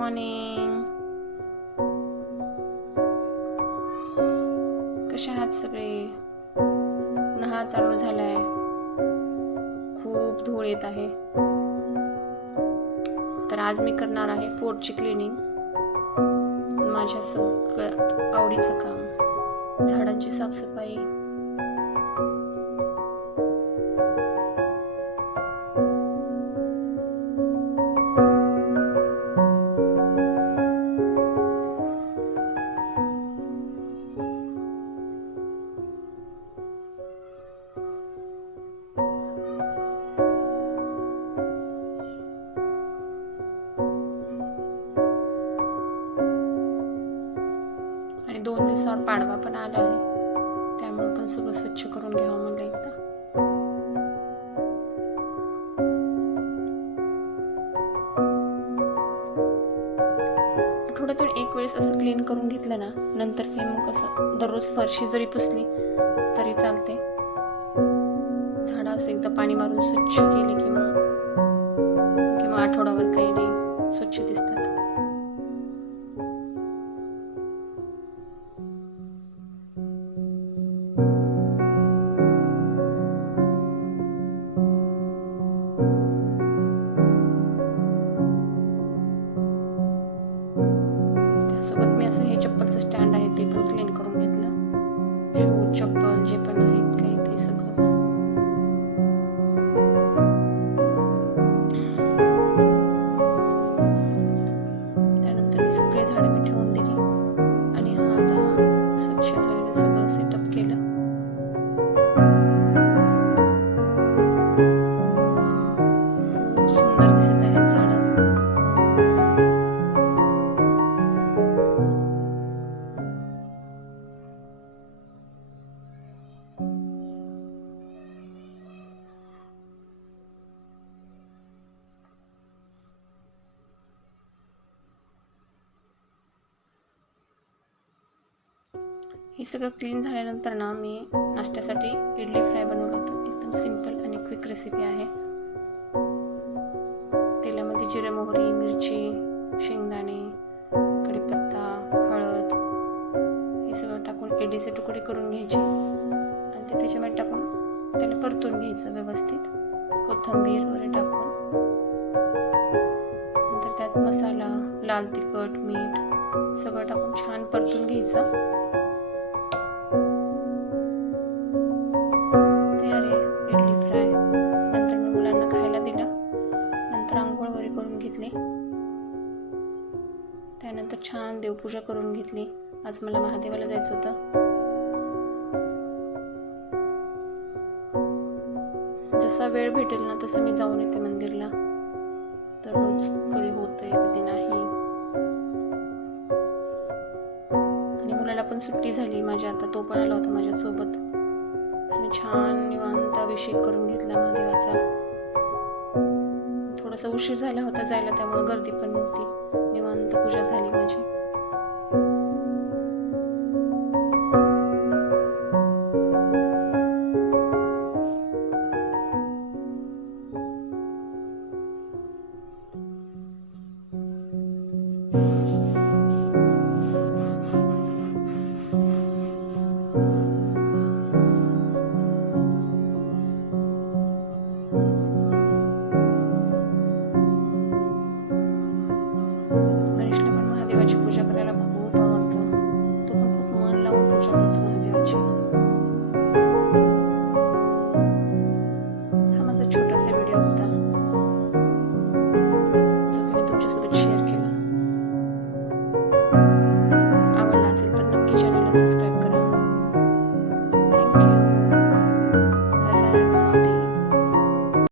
Morning. कशा आहात सगळे? उन्हाळा चालू झालाय, खूप धूळ येत आहे. तर आज मी करणार आहे पोर्चची क्लिनिंग. माझ्या सगळ्यात आवडीचं काम, झाडांची साफसफाई. आणि 2 दिवसावर पाडवा पण आला आहे, त्यामुळे पण सगळं स्वच्छ करून घ्यावं म्हणलं एकदा. आठवड्यातून एक वेळेस असं क्लीन करून घेतलं ना, नंतर काही मग असं दररोज फरशी जरी पुसली तरी चालते. झाडं असं एकदा पाणी मारून स्वच्छ केले की मग आठवड्यावर काही नाही, स्वच्छ दिसतात. त्यासोबत मी असं हे चप्पलचं स्टँड आहे ते पण क्लीन करून घेतलं. शूज, चप्पल जे पण आहेत काही ते सगळंच. त्यानंतर ही सगळी झाडे मी ठेवून दिली आणि आता स्वच्छ झालेलं सगळं सेटअप केलं. खूप सुंदर दिसत आहेत झाडं. हे सगळं क्लीन झाल्यानंतर ना, मी नाश्त्यासाठी इडली फ्राय बनवलं होतं. एकदम सिंपल आणि क्विक रेसिपी आहे. तेलामध्ये जिरे, मोहरी, मिरची, शेंगदाणे, कढीपत्ता, हळद हे सगळं टाकून इडलीचे तुकडे करून घ्यायचे आणि ते त्याच्यामध्ये टाकून त्याला परतून घ्यायचं व्यवस्थित, कोथिंबीर वगैरे टाकून. नंतर त्यात मसाला, लाल तिखट, मीठ सगळं टाकून छान परतून घ्यायचं. तयार आहे इडली फ्राय. नंतर मी मुलांना खायला दिलं. नंतर आंघोळ वगैरे करून घेतली. त्यानंतर छान देवपूजा करून घेतली. आज मला महादेवाला जायचं होतं. जसा वेळ भेटेल ना तसं मी जाऊन येते मंदिरला. दररोज कधी होतंय कधी नाही. आणि मुलाला पण सुट्टी झाली माझ्या आता, तो पण आला होता माझ्यासोबत. असं मी छान निवांत अभिषेक करून घेतला महादेवाचा. थोडासा उशीर झाला होता जायला, त्यामुळे गर्दी पण नव्हती. निवांत पूजा झाली माझी.